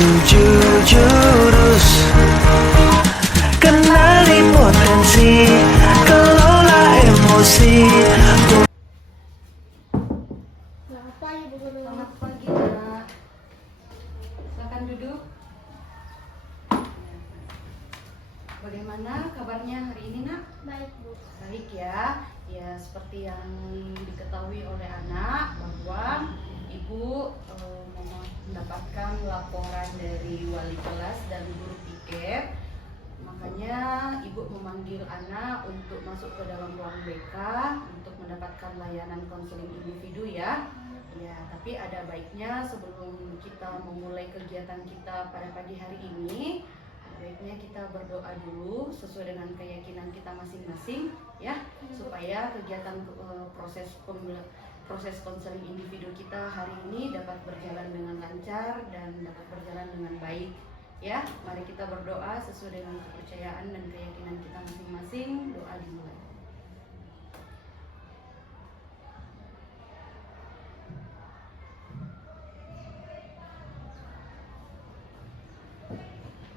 tujuh jurus. Kenali potensi, kelola emosi. Selamat pagi, Bu Guru. Selamat pagi, Nak. Silakan duduk. Bagaimana kabarnya hari ini, Nak? Baik, Bu. Baik ya. Ya, seperti yang diketahui oleh anak bahwa Ibu mendapatkan laporan dari wali kelas dan guru piket. Makanya Ibu memanggil anak untuk masuk ke dalam ruang BK untuk mendapatkan layanan konseling individu ya. Ya, tapi ada baiknya sebelum kita memulai kegiatan kita pada pagi hari ini, baiknya kita berdoa dulu sesuai dengan keyakinan kita masing-masing ya, supaya kegiatan proses konseling individu kita hari ini dapat berjalan dengan lancar dan dapat berjalan dengan baik ya. Mari kita berdoa sesuai dengan kepercayaan dan keyakinan kita masing-masing. Doa dimulai.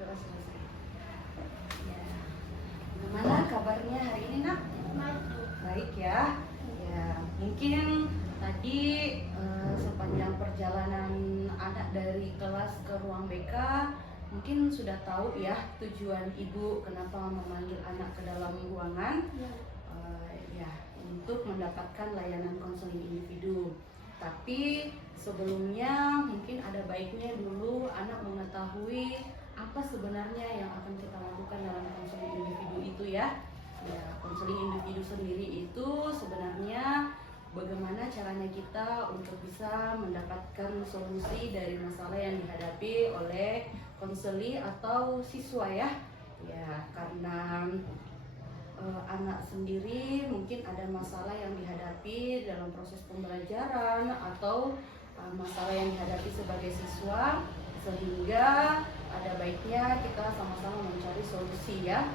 Doa selesai. Ya. Bagaimana kabarnya hari ini, Nak? Baik, Bu. Baik ya. Ya, mungkin tadi sepanjang perjalanan anak dari kelas ke ruang BK mungkin sudah tahu ya tujuan Ibu kenapa memanggil anak ke dalam ruangan. Ya. Ya, untuk mendapatkan layanan konseling individu. Tapi sebelumnya mungkin ada baiknya dulu anak mengetahui apa sebenarnya yang akan kita lakukan dalam konseling individu itu ya. Ya, konseling individu sendiri itu sebenarnya bagaimana caranya kita untuk bisa mendapatkan solusi dari masalah yang dihadapi oleh konseli atau siswa ya. Ya, karena anak sendiri mungkin ada masalah yang dihadapi dalam proses pembelajaran atau masalah yang dihadapi sebagai siswa, sehingga ada baiknya kita sama-sama mencari solusi ya.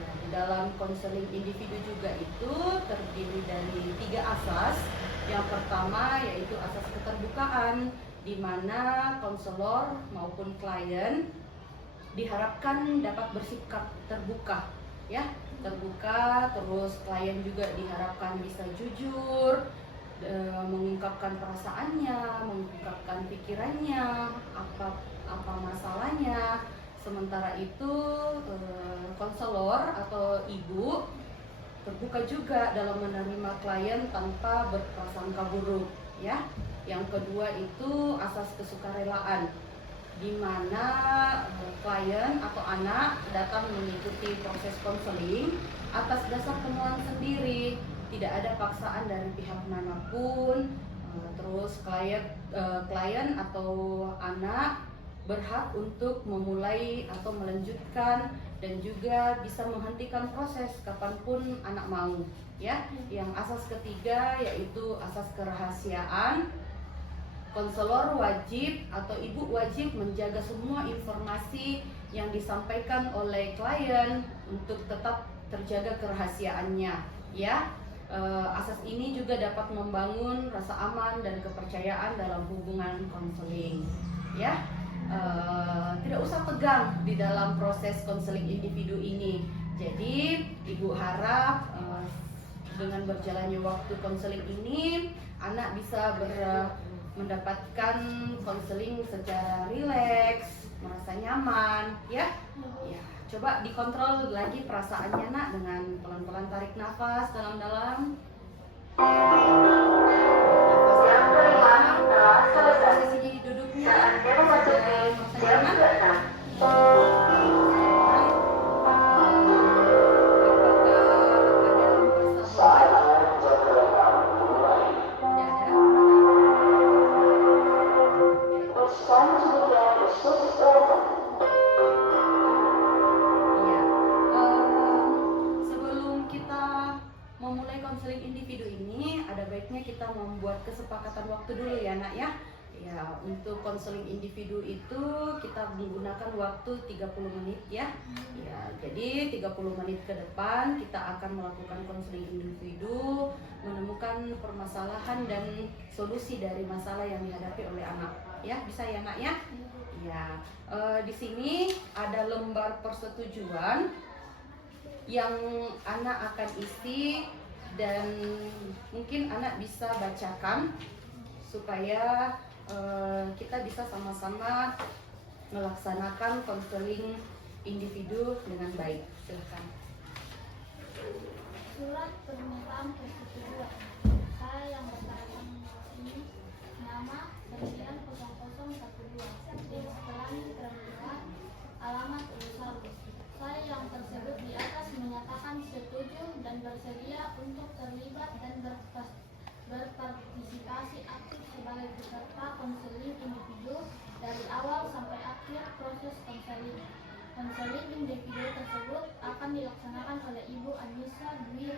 Nah, di dalam konseling individu juga itu terdiri dari 3 asas. Yang pertama yaitu asas keterbukaan, di mana konselor maupun klien diharapkan dapat bersikap terbuka ya, terbuka. Terus klien juga diharapkan bisa jujur, mengungkapkan perasaannya, mengungkapkan pikirannya, apa masalahnya. Sementara itu konselor atau ibu terbuka juga dalam menerima klien tanpa berprasangka buruk ya. Yang kedua itu asas kesukarelaan, di mana klien atau anak datang mengikuti proses konseling atas dasar kemauan sendiri, tidak ada paksaan dari pihak manapun. Terus klien atau anak berhak untuk memulai atau melanjutkan dan juga bisa menghentikan proses kapanpun anak mau ya. Yang asas ketiga yaitu asas kerahasiaan. Konselor wajib atau ibu wajib menjaga semua informasi yang disampaikan oleh klien untuk tetap terjaga kerahasiaannya ya. Asas ini juga dapat membangun rasa aman dan kepercayaan dalam hubungan konseling ya. Tidak usah tegang di dalam proses konseling individu ini. Jadi ibu harap dengan berjalannya waktu konseling ini anak bisa mendapatkan konseling secara rileks, merasa nyaman ya. Ya, coba dikontrol lagi perasaannya Nak dengan pelan-pelan tarik nafas dalam-dalam. Kalau posisi duduknya sudah merasa nyaman. Konseling individu ini ada baiknya kita membuat kesepakatan waktu dulu ya Nak ya. Ya, untuk konseling individu itu kita menggunakan waktu 30 menit ya. Ya, jadi 30 menit ke depan kita akan melakukan konseling individu, menemukan permasalahan dan solusi dari masalah yang dihadapi oleh anak. Ya, bisa ya Nak ya? Ya, di sini ada lembar persetujuan yang anak akan isi dan mungkin anak bisa bacakan supaya kita bisa sama-sama melaksanakan konseling individu dengan baik. Silakan. Surat permintaan persetujuan. Saya yang bertanya ini nama 90012 Desa Pelangi Perempuan, alamat Ulusalu. Saya yang tersebut di atas menyatakan setuju dan bersedia untuk terlibat dan berpartisipasi aktif sebagai peserta konseling individu dari awal sampai akhir proses konseling. Konseling individu tersebut akan dilaksanakan oleh Ibu Anissa Dwi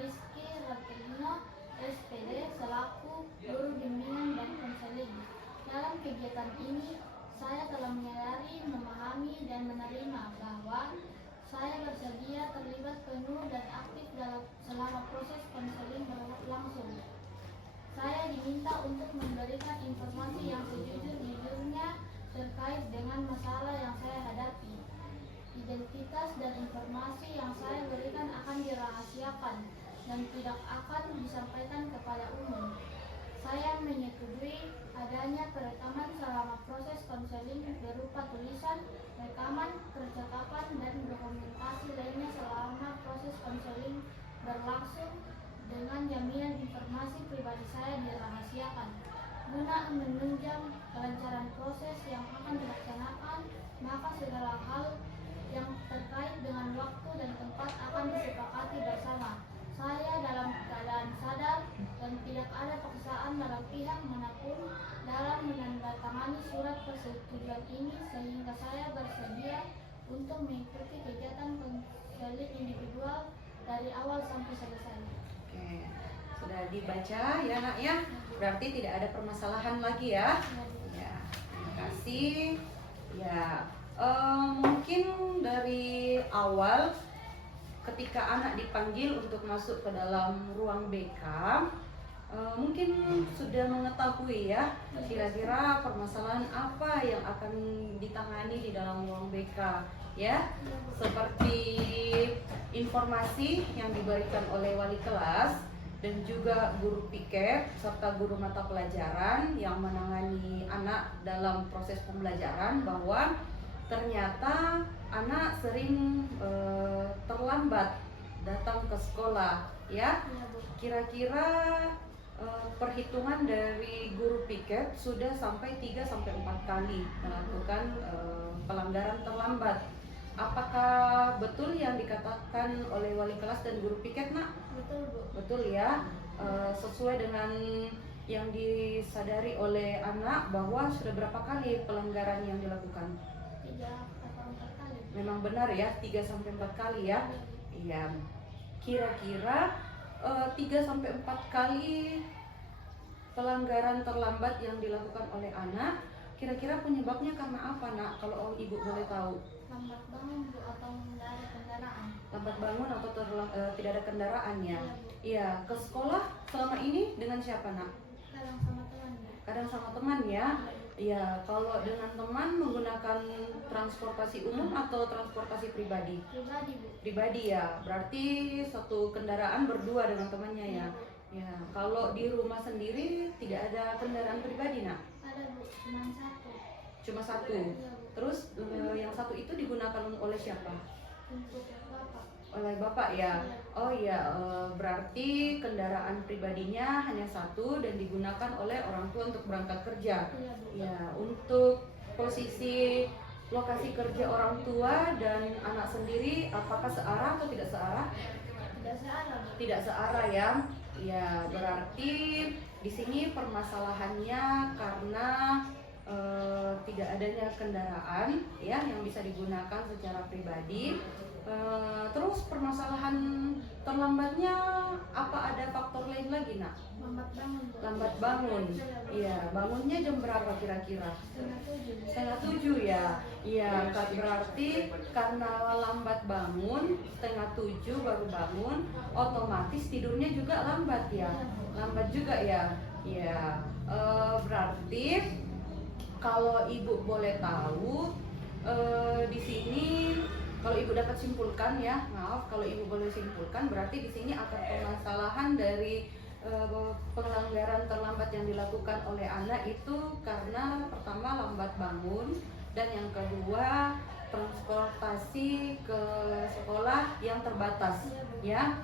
Rizky Raterino, SPD, selaku guru bimbingan dan konseling. Dalam kegiatan ini, saya telah menyadari, memahami, dan menerima bahwa saya bersedia terlibat penuh dan aktif selama proses konseling berlangsung. Saya diminta untuk memberikan informasi yang sejujur-jujurnya terkait dengan masalah yang saya hadapi. Identitas dan informasi yang saya berikan akan dirahasiakan dan tidak akan disampaikan kepada umum. Saya menyetujui adanya perekaman selama proses konseling berupa tulisan, rekaman, percakapan, dan dokumentasi lainnya selama proses konseling berlangsung dengan jaminan informasi pribadi saya dirahasiakan. Guna menunjang kelancaran proses yang akan dilaksanakan, maka segala hal yang terkait dengan waktu dan tempat akan disepakati bersama. Saya dalam keadaan sadar dan tidak ada paksaan dalam pihak manapun dalam menandatangani surat persetujuan ini, sehingga saya bersedia untuk mengikuti kegiatan konseling individual dari awal sampai selesai. Oke, sudah dibaca ya Nak ya? Berarti tidak ada permasalahan lagi ya? Ya, terima kasih. Ya, mungkin dari awal ketika anak dipanggil untuk masuk ke dalam ruang BK, mungkin sudah mengetahui ya kira-kira permasalahan apa yang akan ditangani di dalam ruang BK ya, seperti informasi yang diberikan oleh wali kelas dan juga guru piket serta guru mata pelajaran yang menangani anak dalam proses pembelajaran, bahwa ternyata anak sering terlambat datang ke sekolah ya. Kira-kira perhitungan dari guru piket sudah sampai 3-4 kali melakukan pelanggaran terlambat. Apakah betul yang dikatakan oleh wali kelas dan guru piket Nak? Betul, Bu. Betul ya, sesuai dengan yang disadari oleh anak bahwa sudah berapa kali pelanggaran yang dilakukan? 3 atau 4 kali. Memang benar ya, 3-4 kali ya. Iya. Kira-kira 3-4 kali pelanggaran terlambat yang dilakukan oleh anak, kira-kira penyebabnya karena apa Nak? Kalau Ibu boleh tahu. Lambat bangun, Bu, atau mengendari kendaraan. Lambat bangun atau tidak ada kendaraan ya? Iya, Bu. Iya. Ke sekolah selama ini dengan siapa Nak? Kadang sama teman, Bu. Kadang sama teman ya? Iya. Kalau dengan teman menggunakan transportasi umum atau transportasi pribadi? Pribadi, Bu. Pribadi ya, berarti satu kendaraan berdua dengan temannya ya. Ya, kalau di rumah sendiri tidak ada kendaraan pribadi Nak? Ada, Bu, cuma satu. Cuma satu. Iya, Bu. Terus yang satu itu digunakan oleh siapa? Untuk Bapak. Oleh Bapak ya. Oh iya, berarti kendaraan pribadinya hanya satu dan digunakan oleh orang tua untuk berangkat kerja. Iya, Bu. Ya, untuk posisi lokasi kerja orang tua dan anak sendiri apakah searah atau tidak searah? Tidak searah, Bu. Tidak searah ya. Ya, berarti di sini permasalahannya karena tidak adanya kendaraan ya yang bisa digunakan secara pribadi. Terus permasalahan terlambatnya apa ada faktor lain lagi nak? Lambat bangun, Bu. Lambat bangun. Iya, bangunnya jam berapa kira-kira? Setengah 7. 6:30 ya. Iya, berarti karena lambat bangun, 6:30 baru bangun, otomatis tidurnya juga lambat ya. Lambat juga ya. Iya. Berarti kalau ibu boleh tahu di sini, kalau ibu dapat simpulkan ya, maaf kalau ibu boleh simpulkan, berarti di sini akan permasalahan dari pelanggaran terlambat yang dilakukan oleh anak itu karena pertama lambat bangun, dan yang kedua transportasi ke sekolah yang terbatas ya.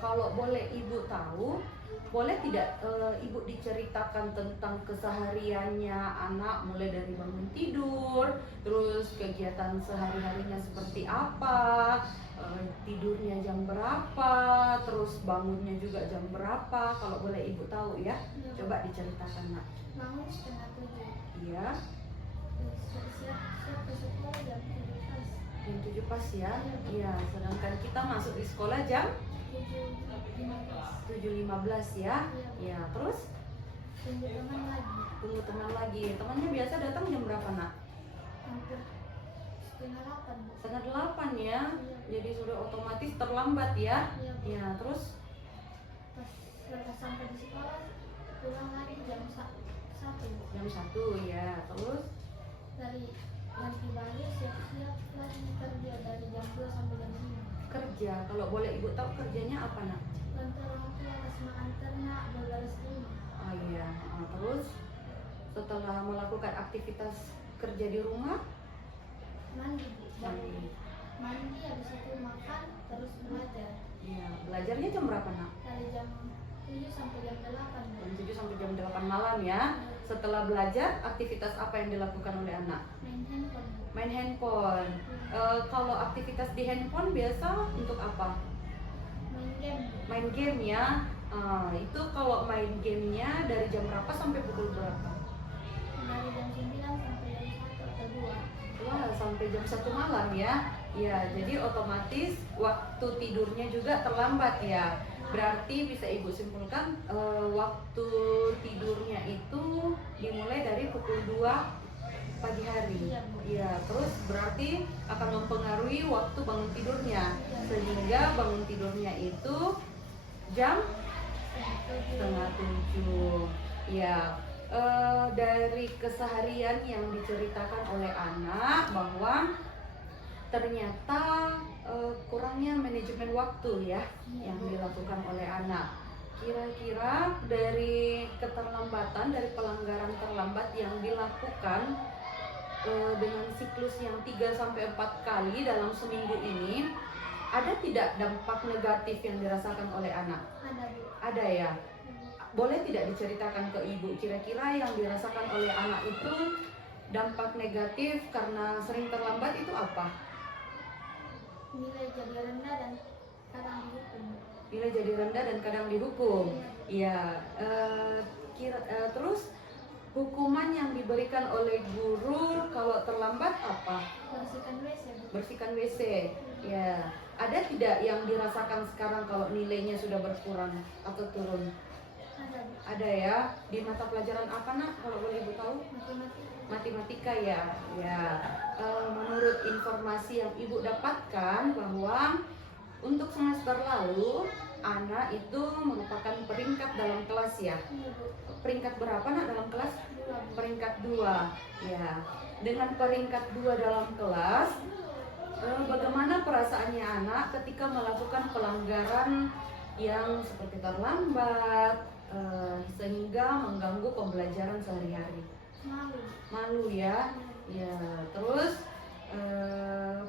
Kalau boleh ibu tahu, boleh tidak ibu diceritakan tentang kesehariannya anak, mulai dari bangun tidur, terus kegiatan sehari-harinya seperti apa, tidurnya jam berapa, terus bangunnya juga jam berapa, kalau boleh ibu tahu ya. Coba diceritakan nak. Bangun setengah 7. Iya, Siap ke sekolah jam 7 pas. jam 7 pas ya. Iya, sedangkan kita masuk di sekolah jam 7.15. 7:15 ya. Iya, terus Tunggu teman lagi. tunggu teman lagi. Temannya biasa datang jam berapa nak? Hampir setengah 8, Bu. Setengah 8 ya. Iya. Jadi sudah otomatis terlambat ya. Iya, Bu. Ya, terus Pas sampai di sekolah pulang lagi jam 1, Bu. jam 1 ya. Terus Dari ganti baju siap-siap lagi kerja dari jam 2 sampai jam 5. kerja. Kalau boleh ibu tahu kerjanya apa nak? Bantu orang tua kasih makan ternak, beberes rumah. Oh iya. Terus setelah melakukan aktivitas kerja di rumah, Mandi, Bu. mandi. Mandi habis itu makan terus belajar Ya, belajarnya jam berapa nak? dari jam 7 sampai jam 8, Bu. Jam 7 sampai jam 8 malam ya. Setelah belajar, aktivitas apa yang dilakukan oleh anak? Main handphone, Bu. Main handphone. Kalau aktivitas di handphone biasa untuk apa? Main game, Bu. Main game ya. Itu kalau main gamenya dari jam berapa sampai pukul berapa? Dari jam 9 sampai jam 1 atau 2. Wah, sampai jam 1 malam ya. Ya, jadi otomatis waktu tidurnya juga terlambat ya. Berarti bisa ibu simpulkan waktu tidurnya itu dimulai dari pukul 2 pagi hari. Iya, Bu. Ya, terus berarti akan mempengaruhi waktu bangun tidurnya, sehingga bangun tidurnya itu jam setengah 7. Ya, dari keseharian yang diceritakan oleh anak bahwa ternyata kurangnya manajemen waktu ya yang dilakukan oleh anak. Kira-kira dari keterlambatan, dari pelanggaran terlambat yang dilakukan dengan siklus yang 3-4 kali dalam seminggu ini, ada tidak dampak negatif yang dirasakan oleh anak? Ada, Bu. Ada ya. Boleh tidak diceritakan ke ibu kira-kira yang dirasakan oleh anak itu dampak negatif karena sering terlambat itu apa? Nilai jadi rendah dan kadang dihukum. Nilai jadi rendah dan kadang dihukum. Iya. Terus hukuman yang diberikan oleh guru kalau terlambat apa? Bersihkan WC, Bu. Bersihkan WC. Ya. Ada tidak yang dirasakan sekarang kalau nilainya sudah berkurang atau turun? Ada, Bu. Ada ya. Di mata pelajaran apa nak? Kalau boleh ibu tahu? Matematika. Matematika ya. Ya. Menurut informasi yang ibu dapatkan bahwa untuk semester lalu anak itu merupakan peringkat dalam kelas ya. Iya, Bu. Peringkat berapa nak dalam kelas? 2, Bu. Peringkat 2 ya. Dengan peringkat 2 dalam kelas, bagaimana perasaannya anak ketika melakukan pelanggaran yang seperti terlambat sehingga mengganggu pembelajaran sehari-hari? Malu. Malu ya. Ya, terus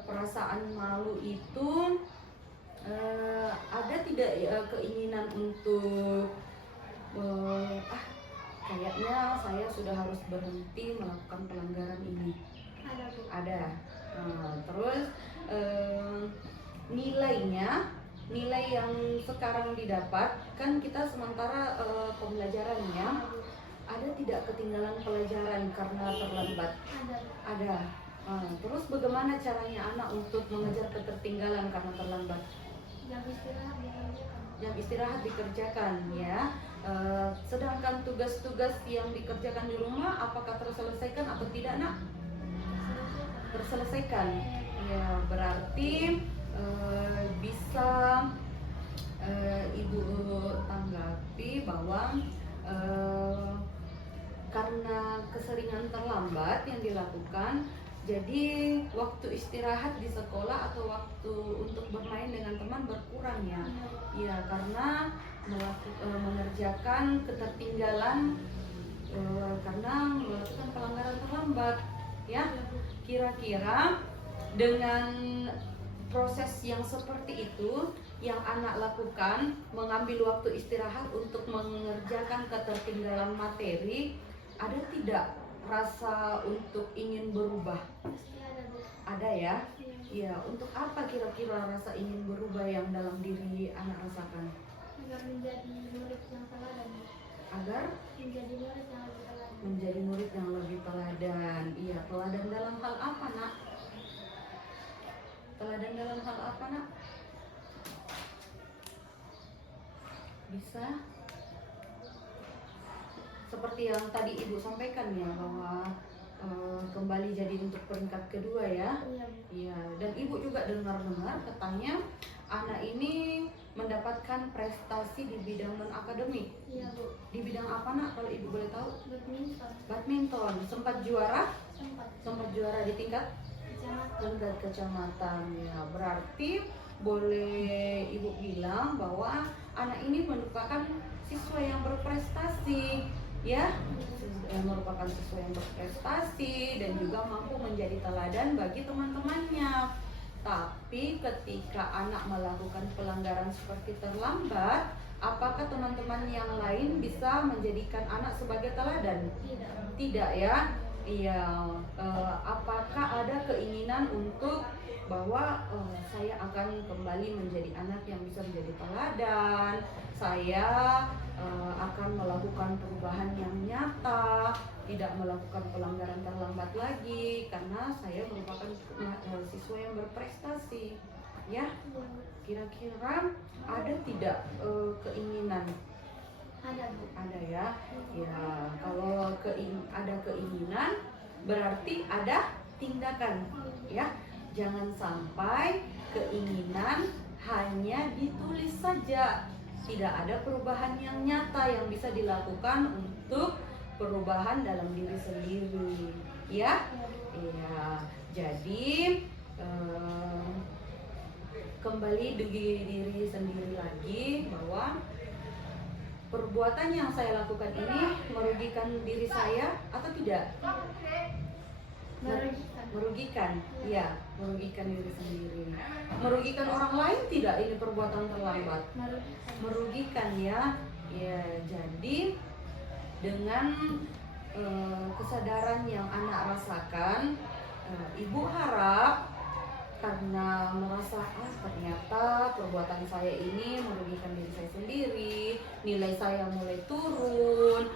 perasaan malu itu ada tidak ya keinginan untuk kayaknya saya sudah harus berhenti melakukan pelanggaran ini? Ada, Bu. Ada. Terus nilai yang sekarang didapat kan kita sementara pembelajarannya, ada tidak ketinggalan pelajaran karena terlambat? Ada, Bu. Ada. Terus bagaimana caranya anak untuk mengejar ketertinggalan karena terlambat? Jam istirahat dikerjakan. Jam istirahat dikerjakan ya. Sedangkan tugas-tugas yang dikerjakan di rumah apakah terselesaikan atau tidak nak? Terselesaikan. Ya, berarti bisa ibu tanggapi bahwa karena keseringan terlambat yang dilakukan, jadi waktu istirahat di sekolah atau waktu untuk bermain dengan teman berkurang ya. Ya, karena mengerjakan ketertinggalan karena melakukan pelanggaran terlambat ya. Kira-kira dengan proses yang seperti itu yang anak lakukan, mengambil waktu istirahat untuk mengerjakan ketertinggalan materi, ada tidak rasa untuk ingin berubah? Pasti ada, Bu. Ada ya? Iya. Ya, untuk apa kira-kira rasa ingin berubah yang dalam diri anak rasakan? Agar menjadi murid yang teladan, Bu. Agar Menjadi murid yang lebih teladan. menjadi murid yang lebih teladan. Iya, teladan dalam hal apa nak? Teladan dalam hal apa nak? Bisa? Seperti yang tadi ibu sampaikan ya, bahwa kembali jadi untuk peringkat kedua ya. Iya, Bu. Iya, dan ibu juga dengar-dengar katanya anak ini mendapatkan prestasi di bidang non akademik. Iya, Bu. Di bidang apa nak kalau ibu boleh tahu? Badminton. Badminton. Sempat juara? Sempat. Sempat juara di tingkat kecamatan ya. Berarti boleh ibu bilang bahwa anak ini merupakan siswa yang berprestasi ya, merupakan siswa yang berprestasi dan juga mampu menjadi teladan bagi teman-temannya. Tapi ketika anak melakukan pelanggaran seperti terlambat, apakah teman-teman yang lain bisa menjadikan anak sebagai teladan? Tidak. Tidak ya. Iya, apakah ada keinginan untuk bahwa saya akan kembali menjadi anak yang bisa menjadi teladan, saya akan melakukan perubahan yang nyata, tidak melakukan pelanggaran terlambat lagi karena saya merupakan siswa yang berprestasi ya. Kira-kira ada tidak keinginan? Ada, Bu. Ada ya. Ya, kalau ada keinginan berarti ada tindakan ya. Jangan sampai keinginan hanya ditulis saja, tidak ada perubahan yang nyata yang bisa dilakukan untuk perubahan dalam diri sendiri ya. Iya, jadi kembali diri sendiri lagi bahwa perbuatan yang saya lakukan ini merugikan diri saya atau tidak? Merugikan, ya, merugikan diri sendiri. Merugikan orang lain tidak ini perbuatan terlambat? Merugikan ya. Ya, jadi dengan kesadaran yang anak rasakan, ibu harap karena merasa ternyata perbuatan saya ini merugikan diri saya sendiri, nilai saya mulai turun,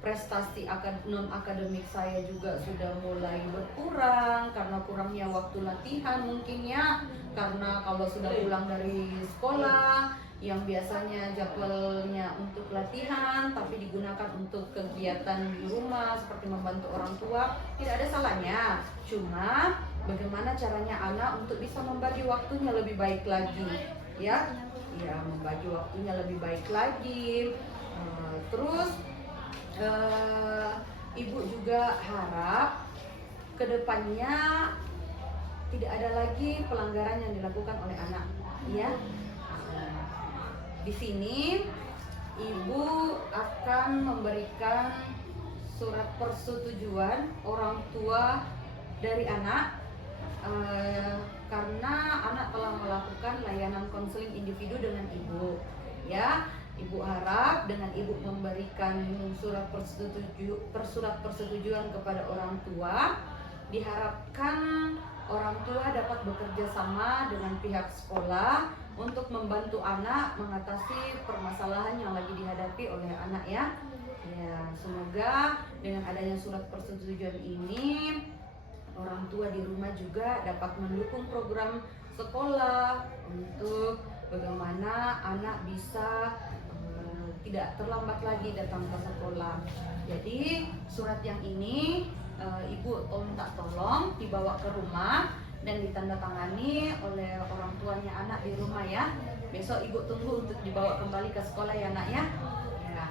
prestasi non akademik saya juga sudah mulai berkurang karena kurangnya waktu latihan mungkin ya, karena kalau sudah pulang dari sekolah yang biasanya jadwalnya untuk latihan tapi digunakan untuk kegiatan di rumah seperti membantu orang tua, tidak ada salahnya. Cuma bagaimana caranya anak untuk bisa membagi waktunya lebih baik lagi ya. Ya, membagi waktunya lebih baik lagi. Terus ibu juga harap kedepannya tidak ada lagi pelanggaran yang dilakukan oleh anak ya. Di sini ibu akan memberikan surat persetujuan orang tua dari anak karena anak telah melakukan layanan konseling individu dengan ibu ya. Ibu harap dengan ibu memberikan surat persetujuan kepada orang tua, diharapkan orang tua dapat bekerja sama dengan pihak sekolah untuk membantu anak mengatasi permasalahan yang lagi dihadapi oleh anak ya. Ya, semoga dengan adanya surat persetujuan ini orang tua di rumah juga dapat mendukung program sekolah untuk bagaimana anak bisa tidak terlambat lagi datang ke sekolah. Jadi surat yang ini ibu minta tolong dibawa ke rumah dan ditandatangani oleh orang tuanya anak di rumah ya. Besok ibu tunggu untuk dibawa kembali ke sekolah ya nak ya. Ya.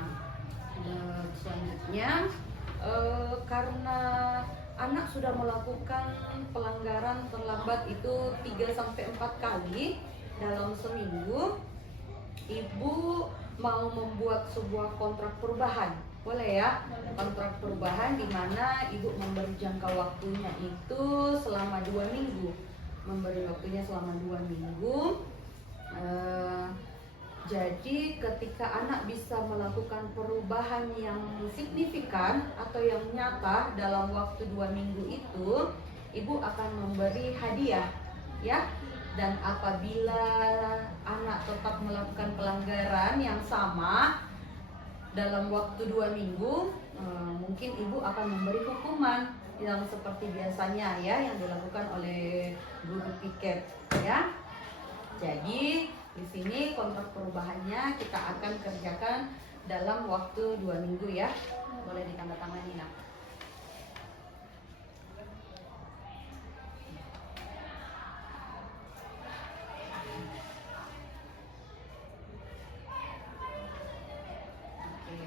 Selanjutnya karena anak sudah melakukan pelanggaran terlambat itu 3-4 kali dalam seminggu, ibu mau membuat sebuah kontrak perubahan. Boleh ya? Kontrak perubahan di mana ibu memberi jangka waktunya itu selama 2 minggu. Memberi waktunya selama 2 minggu. Jadi ketika anak bisa melakukan perubahan yang signifikan atau yang nyata dalam waktu 2 minggu itu, ibu akan memberi hadiah ya. Dan apabila anak tetap melakukan pelanggaran yang sama dalam waktu 2 minggu, mungkin ibu akan memberi hukuman yang seperti biasanya ya yang dilakukan oleh guru piket ya. Jadi di sini kontrak perubahannya kita akan kerjakan dalam waktu 2 minggu ya. Boleh ditandatangani nak. Oke.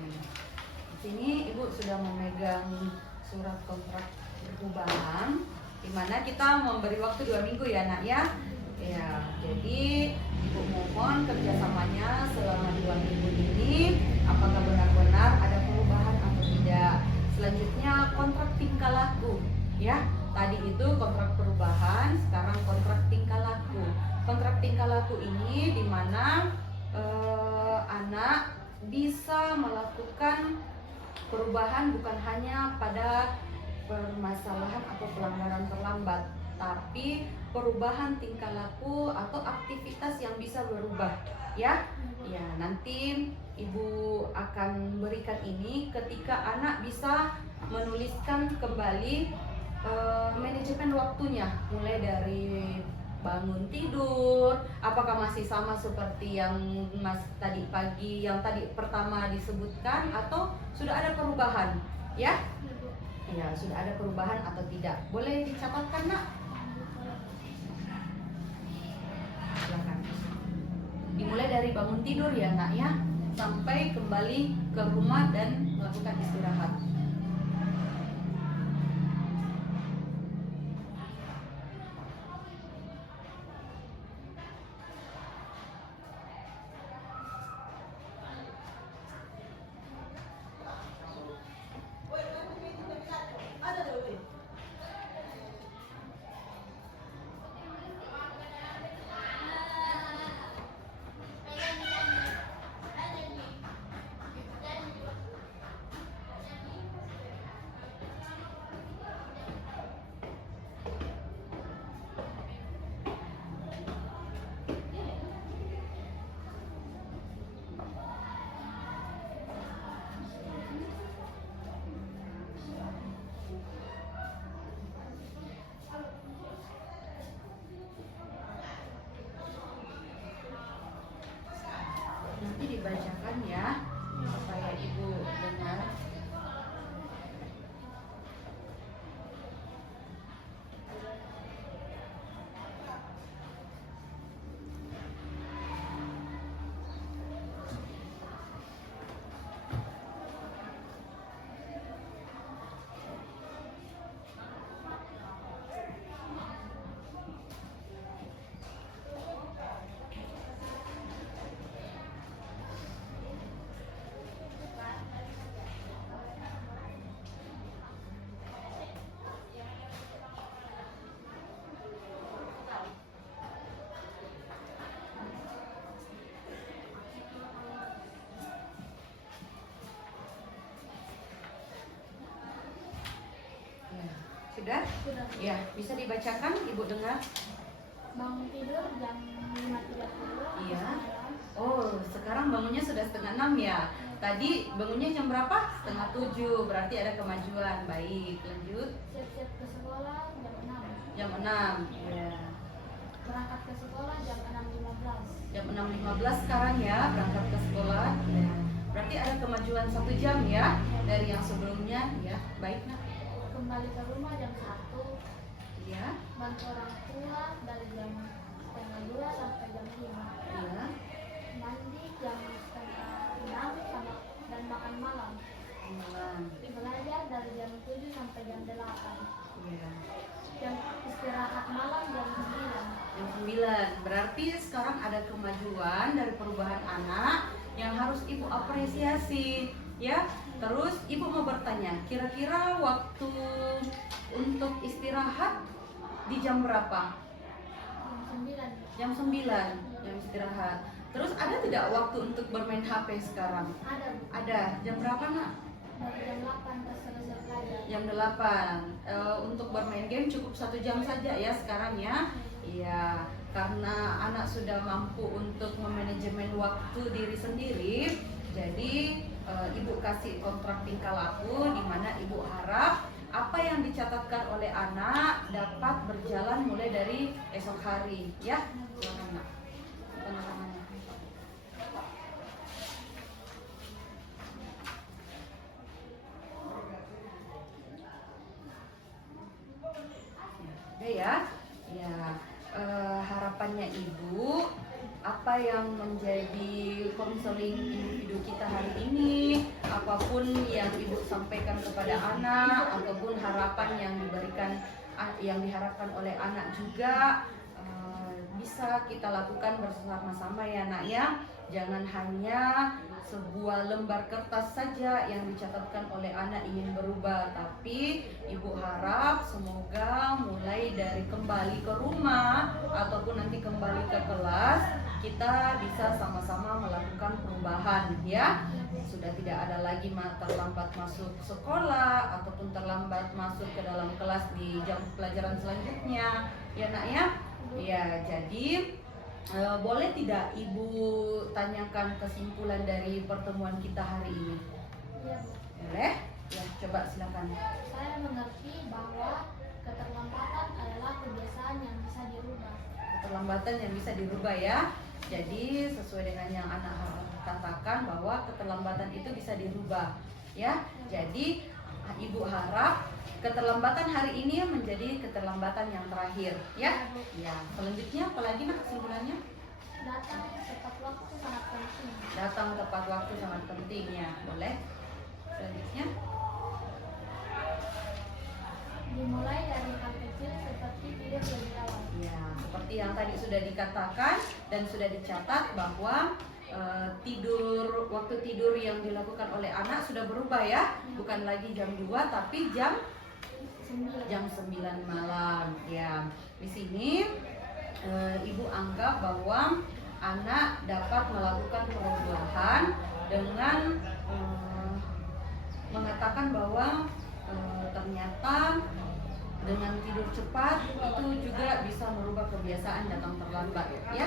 Di sini ibu sudah memegang surat kontrak perubahan, di mana kita memberi waktu 2 minggu ya nak ya. Ya, jadi ibu mohon kerjasamanya selama 2 minggu ini, apakah benar-benar ada perubahan atau tidak. Selanjutnya kontrak tingkah laku ya. Tadi itu kontrak perubahan, sekarang kontrak tingkah laku. Kontrak tingkah laku ini di mana anak bisa melakukan perubahan bukan hanya pada permasalahan atau pelanggaran terlambat, tapi perubahan tingkah laku atau aktivitas yang bisa berubah ya. Ya, nanti ibu akan berikan ini ketika anak bisa menuliskan kembali manajemen waktunya, mulai dari bangun tidur, apakah masih sama seperti yang tadi pagi yang tadi pertama disebutkan atau sudah ada perubahan ya. Ya, sudah ada perubahan atau tidak. Boleh dicatatkan nak. Silakan. Dimulai dari bangun tidur ya nak ya, sampai kembali ke rumah dan melakukan istirahat. Nanti dibacakan ya supaya ibu dengar. Sudah? Sudah. Ya, bisa dibacakan, ibu dengar. Bangun tidur jam 5.30. Iya. Oh, sekarang bangunnya sudah 5:30 ya. Tadi bangunnya jam berapa? Setengah 7, berarti ada kemajuan. Baik, lanjut. Siap-siap ke sekolah jam 6. Jam 6, ya. Berangkat ke sekolah jam 6.15. Jam 6.15 sekarang ya, berangkat ke sekolah. Ya. Berarti ada kemajuan 1 jam ya, dari yang sebelumnya. Ya, baik nak. Kembali ke rumah jam 1. Ya, Bantu orang tua dari jam setengah 2 sampai jam 5. ya. Mandi jam setengah 6 dan makan malam. Malam. Belajar dari jam 7 sampai jam 8. Ya. Jam istirahat malam jam 9. Jam 9. Berarti sekarang ada kemajuan dari perubahan anak yang harus Ibu apresiasi, ya. Terus Ibu mau bertanya, kira-kira waktu untuk istirahat di jam berapa? Jam 9. Jam 9, jam istirahat. Terus ada tidak waktu untuk bermain HP sekarang? Ada Ada. Jam berapa nak? dari jam 8 ke selesai belajar. Jam 8. Untuk bermain game cukup 1 jam saja ya sekarang ya. Iya, karena anak sudah mampu untuk memanajemen waktu diri sendiri. Jadi Ibu kasih kontrak tingkah laku di mana Ibu harap apa yang dicatatkan oleh anak dapat berjalan mulai dari esok hari ya. Silakan nak. Tanda tangannya. Oke ya. Ya, harapannya Ibu apa yang menjadi konseling individu kita hari ini, apapun yang Ibu sampaikan kepada anak ataupun harapan yang diberikan yang diharapkan oleh anak juga bisa kita lakukan bersama-sama ya nak ya. Jangan hanya sebuah lembar kertas saja yang dicatatkan oleh anak ingin berubah, tapi Ibu harap semoga mulai dari kembali ke rumah ataupun nanti kembali ke kelas kita bisa sama-sama melakukan perubahan ya. Sudah tidak ada lagi terlambat masuk sekolah ataupun terlambat masuk ke dalam kelas di jam pelajaran selanjutnya ya nak ya. Ya, jadi boleh tidak Ibu tanyakan kesimpulan dari pertemuan kita hari ini? Iya, Bu. Boleh? Ya, coba silakan. Saya mengerti bahwa keterlambatan adalah kebiasaan yang bisa dirubah. Keterlambatan yang bisa dirubah ya. Jadi sesuai dengan yang anak katakan bahwa keterlambatan itu bisa dirubah ya. Jadi Ibu harap keterlambatan hari ini menjadi keterlambatan yang terakhir ya. Ya, selanjutnya apalagi nak kesimpulannya? Datang tepat waktu sangat penting. Datang tepat waktu sangat penting ya. Boleh? Selanjutnya? Dimulai dari hal kecil seperti tidur lebih awal. Ya, seperti yang tadi sudah dikatakan dan sudah dicatat bahwa waktu tidur yang dilakukan oleh anak sudah berubah ya. Bukan lagi jam 2 tapi jam 9 malam ya. Di sini Ibu anggap bahwa anak dapat melakukan perubahan dengan mengatakan bahwa ternyata dengan tidur cepat itu juga bisa merubah kebiasaan datang terlambat ya.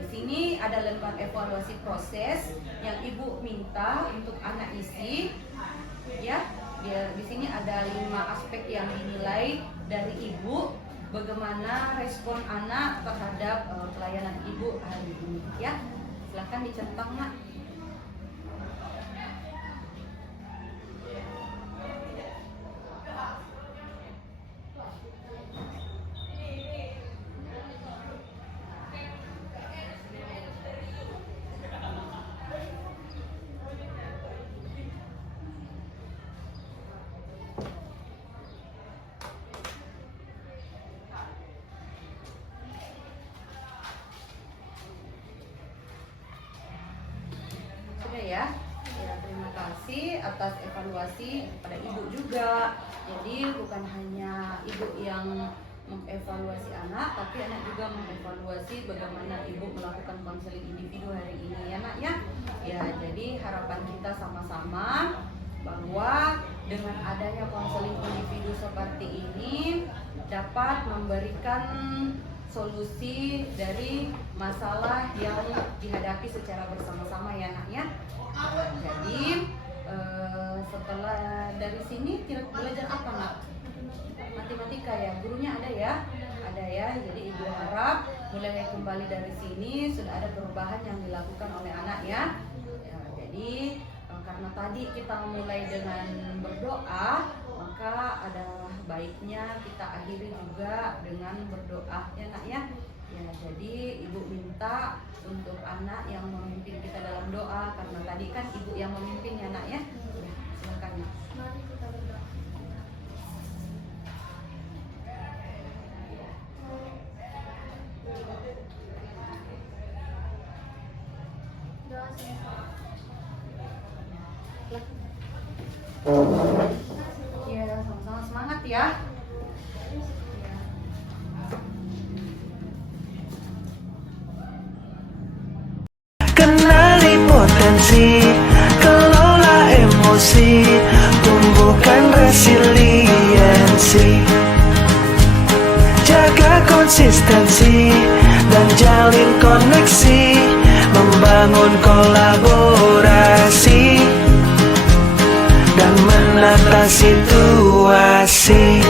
Di sini ada lembar evaluasi proses yang Ibu minta untuk anak isi ya. Di sini ada 5 aspek yang dinilai dari Ibu, bagaimana respon anak terhadap pelayanan Ibu hari ini ya. Silahkan dicentang nak. Ya, terima kasih atas evaluasi pada Ibu juga. Jadi bukan hanya Ibu yang mengevaluasi anak, tapi anak juga mengevaluasi bagaimana Ibu melakukan konseling individu hari ini ya nak ya. Ya, jadi harapan kita sama-sama bahwa dengan adanya konseling individu seperti ini dapat memberikan solusi dari masalah yang dihadapi secara bersama-sama ya nak ya. Jadi setelah dari sini kira belajar apa nak? Matematika ya, gurunya ada ya? Ada ya, jadi ibu harap mulai kembali dari sini sudah ada perubahan yang dilakukan oleh anak ya. Jadi karena tadi kita mulai dengan berdoa, maka ada baiknya kita akhiri juga dengan berdoa ya nak ya. Ya, jadi ibu minta untuk anak yang memimpin kita dalam doa, karena tadi kan ibu yang memimpin ya nak ya. Ya, silakan ya. Mari kita berdoa. Doa semesta. Iya, sama-sama semangat ya. Kenali potensi, kelola emosi, tumbuhkan resiliensi. Jaga konsistensi dan jalin koneksi, membangun kolaborasi dan menata situasi.